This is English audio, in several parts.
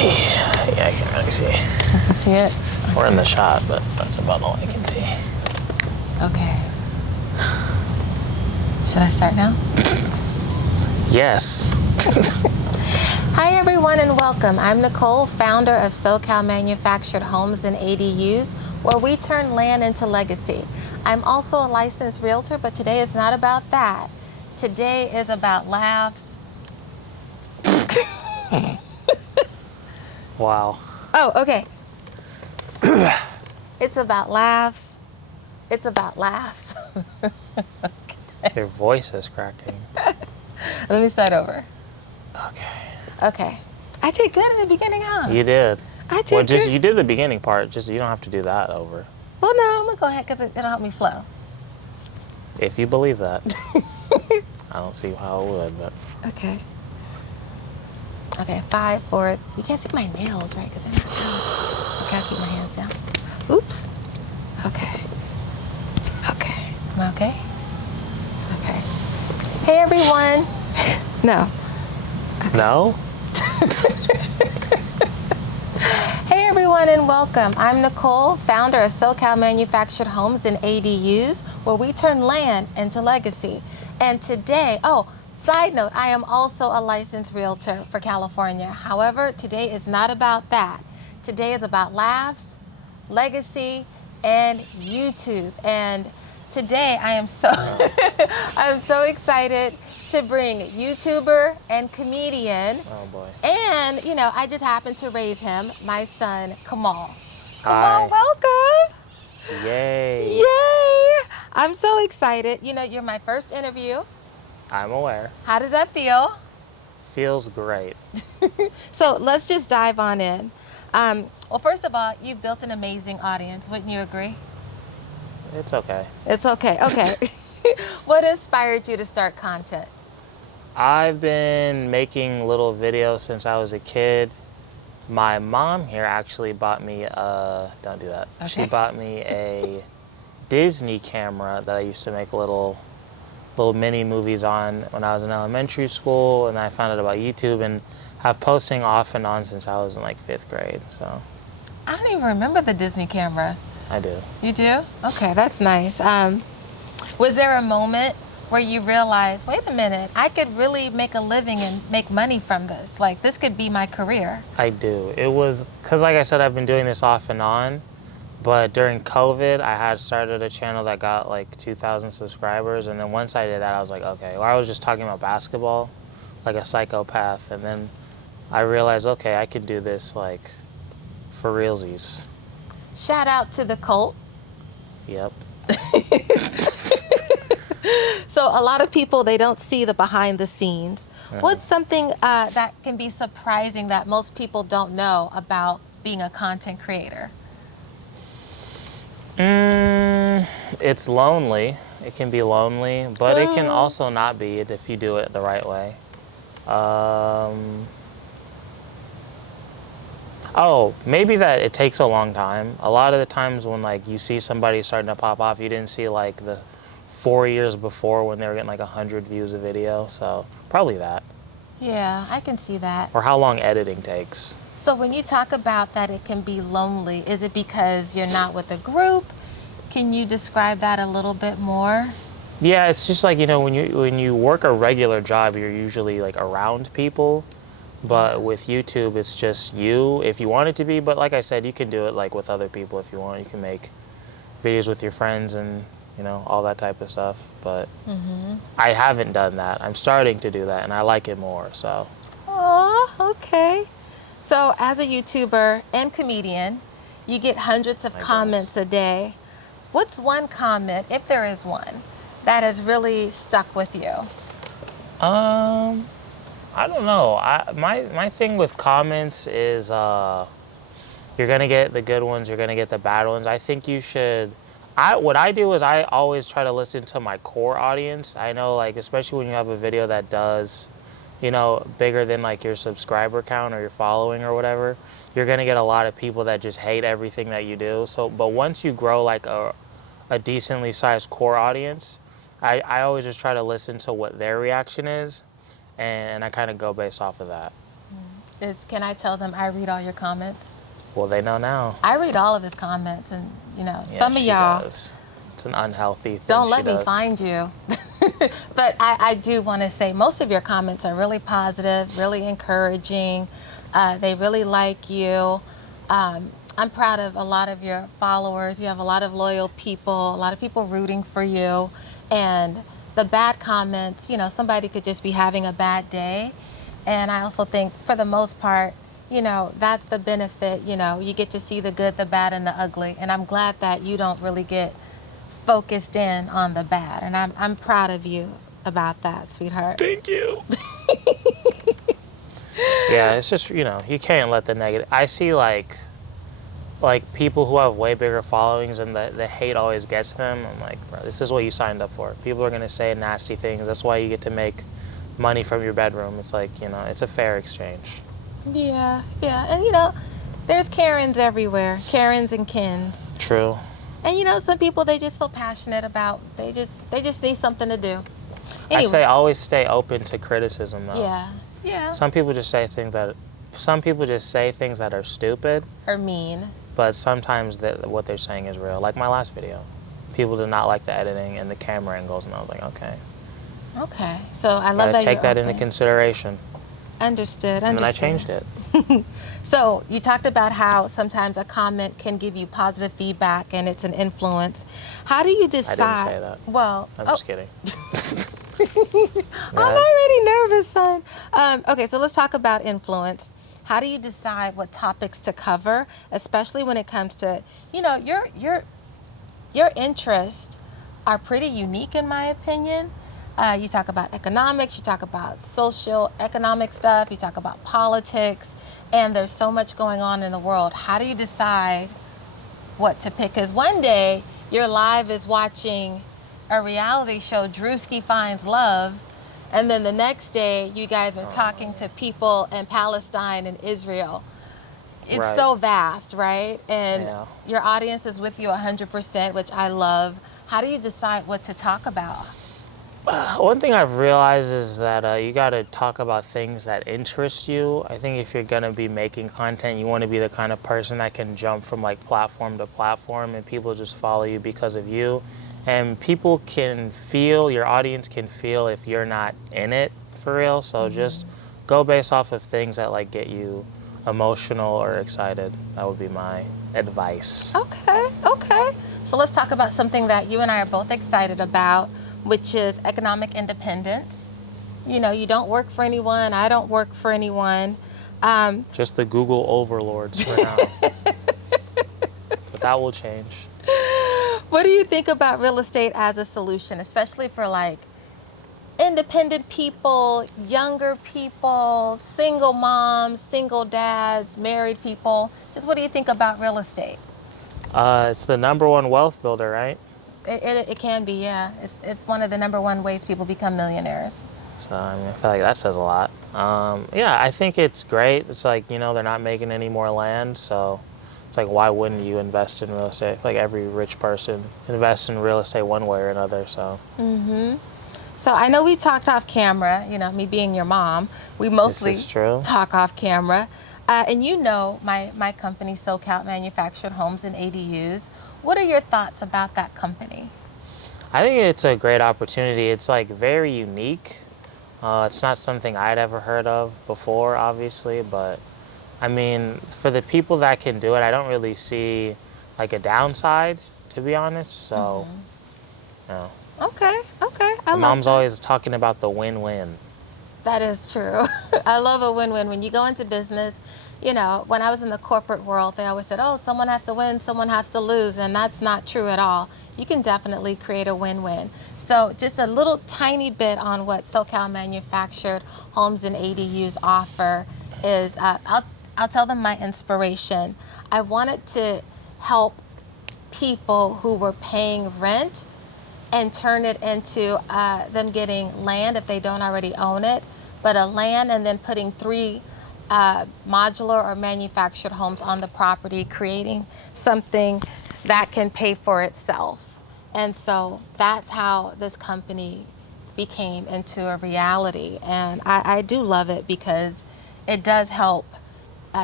Yeah, I can't really see. You can see it? We're in the shot, but that's about all I can see. Okay. Should I start now? Yes. Hi everyone and welcome. I'm Nicole, founder of SoCal Manufactured Homes and ADUs, where we turn land into legacy. I'm also a licensed realtor, but today is not about that. Today is about laughs. Wow. Oh, okay. It's about laughs. It's about laughs. Your voice is cracking. Let me start over. Okay. Okay. I did good in the beginning, huh? You did. I did good. You did the beginning part, just you don't have to do that over. Well, no, I'm going to go ahead because it'll help me flow. If you believe that. I don't see how it would, but. Okay. Okay, 5, 4. You can't see my nails, right? Because they're not down. Okay, I'll keep my hands down. Oops. Okay. Okay. Am I okay? Okay. Hey, everyone. No. Okay. No? Hey, everyone, and welcome. I'm Nicole, founder of SoCal Manufactured Homes and ADUs, where we turn land into legacy. And today, side note, I am also a licensed realtor for California. However, today is not about that. Today is about laughs, legacy, and YouTube. And today I am so I'm so excited to bring YouTuber and comedian. Oh boy. And, I just happened to raise him, my son, Kahmal. Hi. Kahmal, welcome. Yay. Yay. I'm so excited. You're my first interview. I'm aware. How does that feel? Feels great. So let's just dive on in. Well, first of all, you've built an amazing audience. Wouldn't you agree? It's okay. It's okay. Okay. What inspired you to start content? I've been making little videos since I was a kid. My mom here actually bought me don't do that. Okay. She bought me a Disney camera that I used to make little mini movies on when I was in elementary school, and I found out about YouTube and have posting off and on since I was in like 5th grade, so. I don't even remember the Disney camera. I do. You do? Okay, that's nice. Was there a moment where you realized, wait a minute, I could really make a living and make money from this? Like, this could be my career. I do. It was, because like I said, I've been doing this off and on, but during COVID, I had started a channel that got like 2,000 subscribers, and then once I did that, I was like, okay, or I was just talking about basketball, like a psychopath, and then I realized, okay, I could do this like for realsies. Shout out to the cult. Yep. So a lot of people, they don't see the behind the scenes. What's something that can be surprising that most people don't know about being a content creator? It's lonely. It can be lonely, but it can also not be it if you do it the right way. Maybe that it takes a long time. A lot of the times when like you see somebody starting to pop off, you didn't see like the 4 years before when they were getting like 100 views a video, so probably that. Yeah, I can see that. Or how long editing takes. So when you talk about that it can be lonely, is it because you're not with a group? Can you describe that a little bit more? Yeah, it's just like, when you work a regular job, you're usually like around people. But with YouTube, it's just you if you want it to be. But like I said, you can do it like with other people if you want. You can make videos with your friends and, all that type of stuff. But I haven't done that. I'm starting to do that, and I like it more, so. Oh, okay. So as a YouTuber and comedian, you get hundreds of comments a day. What's one comment, if there is one, that has really stuck with you? I don't know. My thing with comments is you're gonna get the good ones, you're gonna get the bad ones. I think you should. What I do is I always try to listen to my core audience. I know, like, especially when you have a video that does, bigger than like your subscriber count or your following or whatever, you're gonna get a lot of people that just hate everything that you do. So, but once you grow like a decently sized core audience, I always just try to listen to what their reaction is, and I kind of go based off of that. Can I tell them I read all your comments? Well, they know now. I read all of his comments, and Yeah, some of she y'all does. It's an unhealthy thing don't she let me does. find you. But I do want to say most of your comments are really positive, really encouraging. They really like you. I'm proud of a lot of your followers. You have a lot of loyal people, a lot of people rooting for you. And the bad comments, somebody could just be having a bad day. And I also think for the most part, that's the benefit. You get to see the good, the bad, and the ugly. And I'm glad that you don't really get focused in on the bad. And I'm proud of you about that, sweetheart. Thank you. Yeah, it's just, you can't let the negative. I see like people who have way bigger followings and the hate always gets them. I'm like, bro, this is what you signed up for. People are gonna say nasty things. That's why you get to make money from your bedroom. It's like, it's a fair exchange. Yeah, yeah. And there's Karens everywhere, Karens and Kens. True. And some people they just feel passionate about. They just need something to do. I Anyway. say always stay open to criticism though. Yeah. Yeah. Some people just say things that are stupid Or mean. but sometimes what they're saying is real. Like my last video, people did not like the editing and the camera angles, and I was like, okay. Okay. So I love Gotta that take you're that open. into consideration. Understood. And then I changed it. So you talked about how sometimes a comment can give you positive feedback and it's an influence. How do you decide? I didn't say that. Well, I'm just kidding. I'm already nervous, son. Okay, so let's talk about influence. How do you decide what topics to cover, especially when it comes to, your interests are pretty unique in my opinion. You talk about economics, you talk about social economic stuff, you talk about politics, and there's so much going on in the world. How do you decide what to pick? Because one day you're live is watching a reality show, Drewski Finds Love, and then the next day you guys are talking to people in Palestine and Israel. It's Right. so vast, right? And Yeah. your audience is with you 100%, which I love. How do you decide what to talk about? One thing I've realized is that you got to talk about things that interest you. I think if you're going to be making content, you want to be the kind of person that can jump from like platform to platform and people just follow you because of you. And people can feel, your audience can feel if you're not in it for real. So just go based off of things that like get you emotional or excited. That would be my advice. Okay. So let's talk about something that you and I are both excited about, which is economic independence. You don't work for anyone. I don't work for anyone. Just the Google overlords for now. But that will change. What do you think about real estate as a solution, especially for like independent people, younger people, single moms, single dads, married people? Just what do you think about real estate? It's the #1 wealth builder, right? It can be, yeah. It's one of the #1 ways people become millionaires. So I mean, I feel like that says a lot. Yeah, I think it's great. It's like, they're not making any more land, so it's like, why wouldn't you invest in real estate? Like every rich person invests in real estate one way or another. So So I know we talked off camera, me being your mom, we mostly this is true. talk off camera. And my company, SoCal Manufactured Homes and ADUs. What are your thoughts about that company? I think it's a great opportunity. It's like very unique. It's not something I'd ever heard of before, obviously, but I mean, for the people that can do it, I don't really see like a downside, to be honest. So, Okay. I My love mom's that. always talking about the win-win. That is true. I love a win-win. When you go into business, when I was in the corporate world, they always said, oh, someone has to win, someone has to lose. And that's not true at all. You can definitely create a win-win. So just a little tiny bit on what SoCal Manufactured Homes and ADUs offer is, I'll tell them my inspiration. I wanted to help people who were paying rent and turn it into them getting land if they don't already own it, but a land and then putting 3 modular or manufactured homes on the property, creating something that can pay for itself. And so that's how this company became into a reality. And I do love it because it does help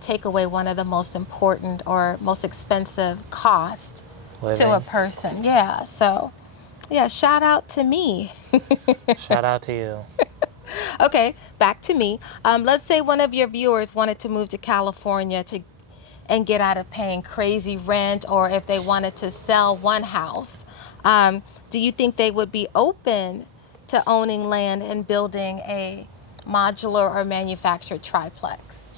take away one of the most important or most expensive cost to a Living. person. Yeah, so yeah, shout out to me. Shout out to you. Okay, back to me. Let's say one of your viewers wanted to move to California and get out of paying crazy rent, or if they wanted to sell one house. Do you think they would be open to owning land and building a modular or manufactured triplex?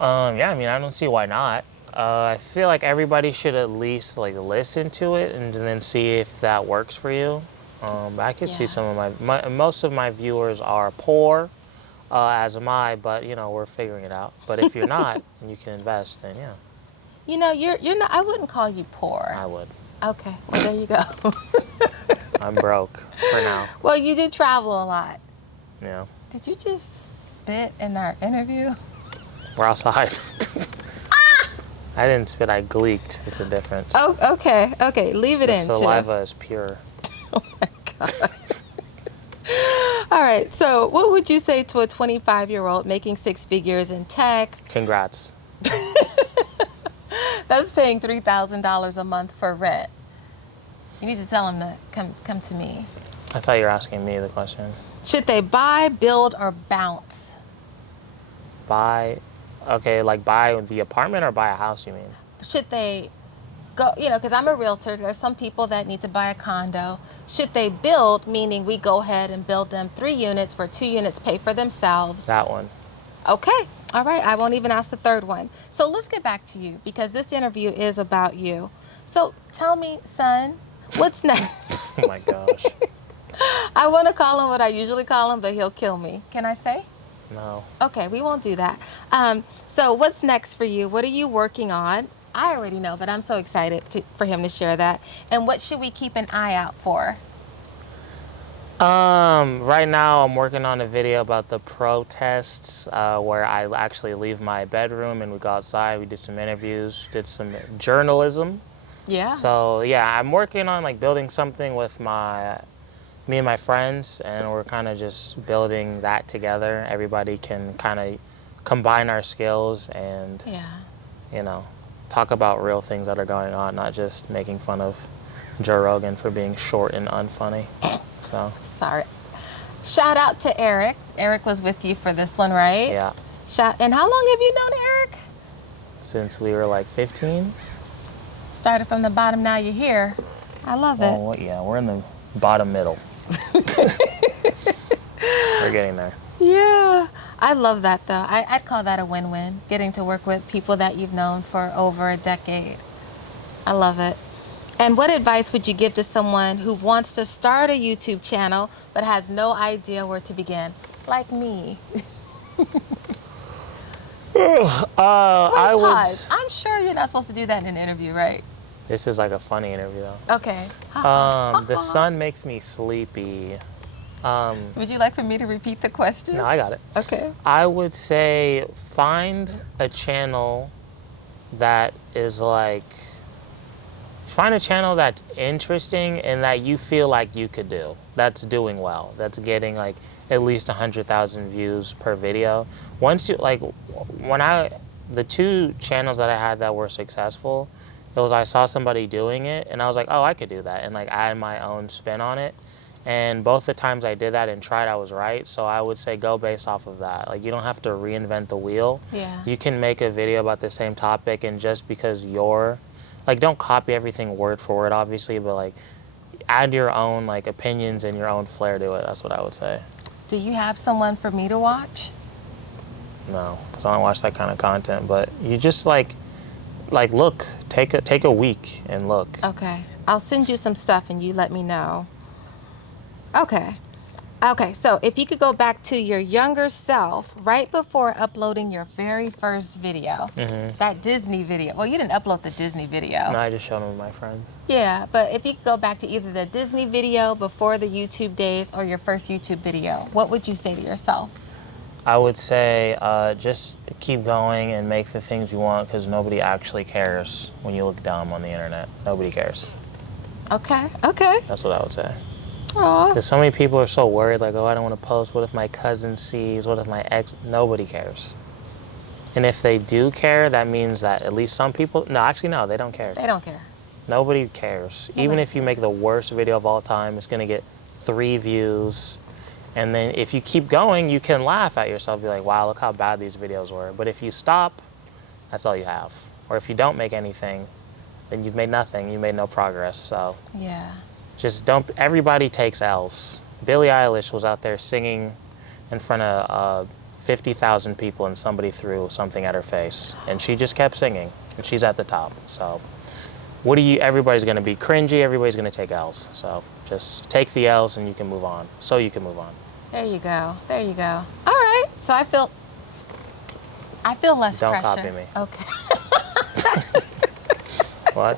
Yeah, I mean, I don't see why not. I feel like everybody should at least like listen to it and then see if that works for you. But I could see Yeah. some of most of my viewers are poor, as am I, but you know, we're figuring it out. But if you're not and you can invest, then yeah, You know, you're not. I wouldn't call you poor. I would. Okay, well there you go. I'm broke for now. Well, you do travel a lot. Yeah, Did you just spit in our interview? we're outside. I didn't spit. I gleeked. It's a difference. Oh, okay, okay. Leave it The in too. saliva is pure. Oh my God. All right. So, what would you say to a 25-year-old making six figures in tech Congrats. that's paying $3,000 a month for rent? You need to tell him to come to me. I thought you were asking me the question. Should they buy, build, or bounce? Buy, okay, like buy the apartment or buy a house, you mean? Should they go, you know, because I'm a realtor, there's some people that need to buy a condo. Should they build, meaning we go ahead and build them 3 units where 2 units pay for themselves? That one. Okay, all right, I won't even ask the third one. So let's get back to you because this interview is about you. So tell me, son, what's next? Oh my gosh. I want to call him what I usually call him, but he'll kill me. Can I say? No. Okay, we won't do that. So what's next for you? What are you working on? I already know, but I'm so excited for him to share that. And what should we keep an eye out for? Right now I'm working on a video about the protests, where I actually leave my bedroom and we go outside, we did some interviews, did some journalism. Yeah. So yeah, I'm working on like building something with me and my friends, and we're kind of just building that together. Everybody can kind of combine our skills and, Yeah. you know, talk about real things that are going on, not just making fun of Joe Rogan for being short and unfunny. So, Sorry. Shout out to Eric. Eric was with you for this one, right? yeah, And how long have you known Eric? since we were like 15. Started from the bottom, now you're here. I love it. Oh, yeah, we're in the bottom middle. We're getting there. Yeah, I love that though. I'd call that a win-win, getting to work with people that you've known for over a decade. I love it. And what advice would you give to someone who wants to start a YouTube channel but has no idea where to begin? Like me. I Pause. was. I'm sure you're not supposed to do that in an interview, right? This is like a funny interview though. Okay. The sun makes me sleepy. Would you like for me to repeat the question? No, I got it. Okay. I would say find a channel that is like, find a channel that's interesting and that you feel like you could do, that's doing well, that's getting like at least 100,000 views per video. Once you, like, the 2 channels that I had that were successful, it was I saw somebody doing it and I was like, oh, I could do that, and like add my own spin on it. And both the times I did that and tried, I was right. So I would say go based off of that. Like, you don't have to reinvent the wheel. Yeah. You can make a video about the same topic, and just because you're, like, don't copy everything word for word, obviously, but like add your own like opinions and your own flair to it. That's what I would say. Do you have someone for me to watch? No, because I don't watch that kind of content. But you just like look, take a week and look. Okay. I'll send you some stuff and you let me know. Okay. Okay, so if you could go back to your younger self right before uploading your very first video, that Disney video. Well, you didn't upload the Disney video. No, I just showed them with my friend. Yeah, but if you could go back to either the Disney video before the YouTube days or your first YouTube video, what would you say to yourself? I would say just keep going and make the things you want, because nobody actually cares when you look dumb on the internet. Nobody cares. Okay, okay. That's what I would say. Aw. Because so many people are so worried, like, oh, I don't want to post. What if my cousin sees? What if my ex? Nobody cares. And if they do care, that means that at least some people, no, actually, no, they don't care. They don't care. Nobody cares. Nobody Even if you make the cares. worst video of all time, it's going to get 3 views. And then if you keep going, you can laugh at yourself, be like, wow, look how bad these videos were. But if you stop, that's all you have. Or if you don't make anything, then you've made nothing. You made no progress. So Yeah. just don't, everybody takes L's. Billie Eilish was out there singing in front of 50,000 people and somebody threw something at her face. And she just kept singing and she's at the top. So everybody's gonna be cringy, everybody's gonna take L's. So just take the L's and you can move on. So you can move on. There you go. There you go. All right. So I feel less Don't pressure. copy me. Okay. What?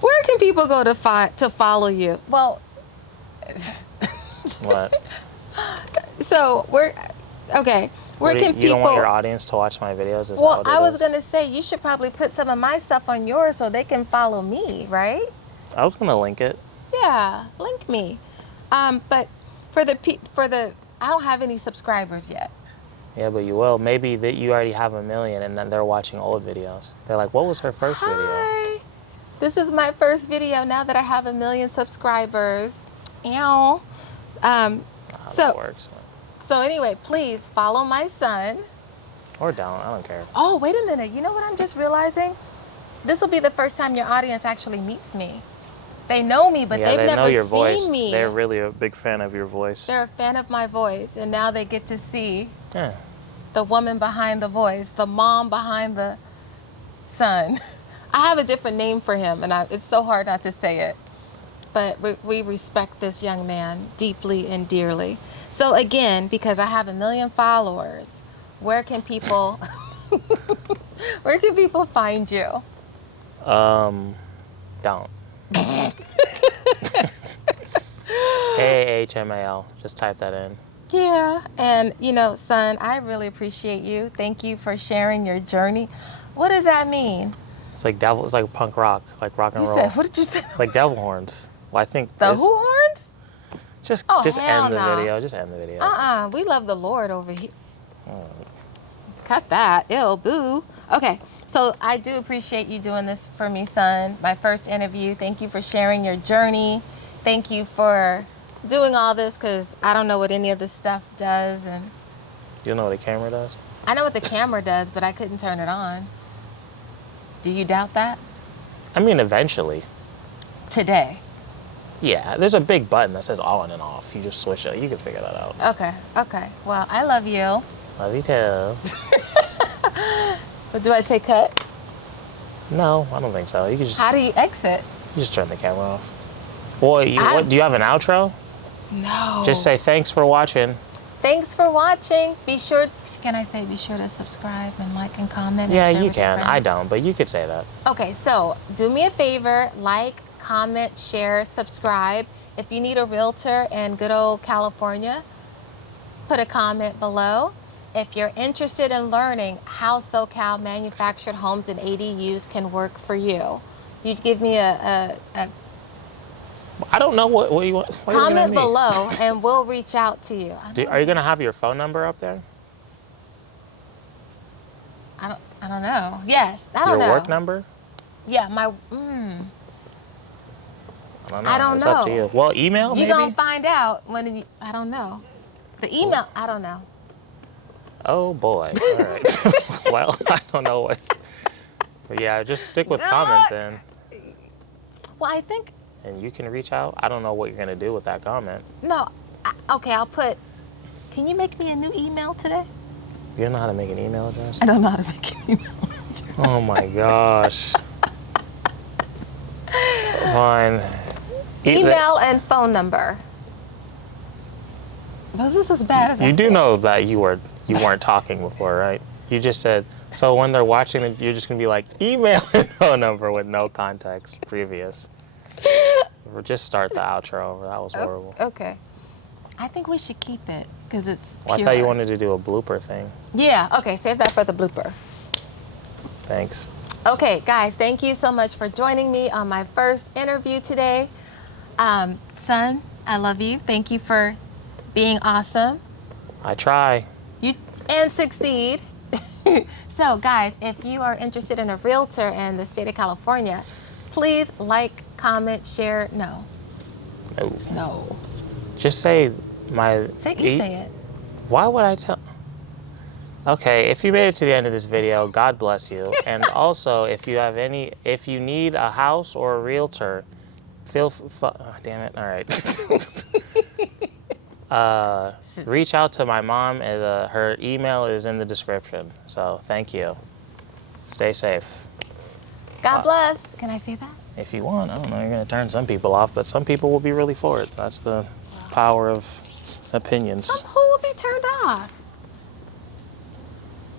Where can people go to follow you? Well, What? so okay. Where can people? You don't want your audience to watch my videos? Is Well, that what I it was is? gonna say you should probably put some of my stuff on yours so they can follow me, right? I was gonna link it. Yeah, link me. But for the I don't have any subscribers yet. Yeah, but you will. Maybe that you already have 1 million and then they're watching old videos. They're like, what was her first video? Hi. This is my first video now that I have 1 million subscribers. Ew. How So that works. so anyway, please follow my son. Or don't. I don't care. Oh, wait a minute. You know what I'm just realizing? This will be the first time your audience actually meets me. They know me, but Yeah, they've they never know your seen voice. me. They're really a big fan of your voice. They're a fan of my voice, and now they get to see Yeah. the woman behind the voice, the mom behind the son. I have a different name for him, and it's so hard not to say it. But we respect this young man deeply and dearly. So again, because I have 1 million followers, where can people find you? Don't. KHMAL. Just type that in. Yeah, and son, I really appreciate you. Thank you for sharing your journey. What does that mean? It's like punk rock, like rock and You roll. said, what did you say? Like devil horns. Well, I think The this, who horns? just Oh, just hell end the no. video. Just end the video. We love the Lord over here. Cut that. Ew, boo. Okay, so I do appreciate you doing this for me, son. My first interview. Thank you for sharing your journey. Thank you for doing all this, because I don't know what any of this stuff does. And You know what a camera does? I know what the camera does, but I couldn't turn it on. Do you doubt that? I mean, eventually. Today. Yeah, there's a big button that says on and off. You just switch it. You can figure that out. Okay. Well, I love you. Love you too. But do I say cut? No, I don't think so. You can just How do you exit? turn the camera off. Well, do you have an outro? No. Just say thanks for watching. Thanks for watching. Be sure to subscribe and like and comment? Yeah, and share you with your can. I friends? don't, but you could say that. Okay, so do me a favor, like, comment, share, subscribe. If you need a realtor in good old California, put a comment below. If you're interested in learning how SoCal Manufactured Homes and ADUs can work for you, you'd give me a I don't know what you want. What are you comment gonna need? below, and we'll reach out to you. Are you gonna have your phone number up there? I don't know. Yes, I don't know. Your work number? Yeah, I don't know. I don't It's up to know. you. Well, email You're maybe? gonna find out I don't know. The email, I don't know. Oh boy. All right. Well, I don't know what. But yeah, just stick with comment then. Well, I think, And you can reach out. I don't know what you're gonna do with that comment. no, okay, I'll put, can you make me a new email today? You don't know how to make an email address? I don't know how to make an email address. Oh my gosh. Fine. Email and phone number. Was this as bad as You do know that you weren't talking before, right? You just said, so when they're watching it, you're just gonna be like, email and phone number with no context previous. Or just start the outro. That was horrible. Okay. I think we should keep it because it's Well, I pure. thought you wanted to do a blooper thing. Yeah, okay, save that for the blooper. Thanks. Okay, guys, thank you so much for joining me on my first interview today. Son, I love you. Thank you for being awesome. I try. You and succeed. So, guys, if you are interested in a realtor in the state of California, please like, comment, share. No. No. No. Just say my. You say it. Why would I tell? Okay, if you made it to the end of this video, God bless you. And also, if you need a house or a realtor, damn it, all right. Reach out to my mom, and her email is in the description. So thank you. Stay safe. God bless. Can I say that? If you want, I don't know, you're gonna turn some people off, but some people will be really for it. That's the power of opinions. Who will be turned off?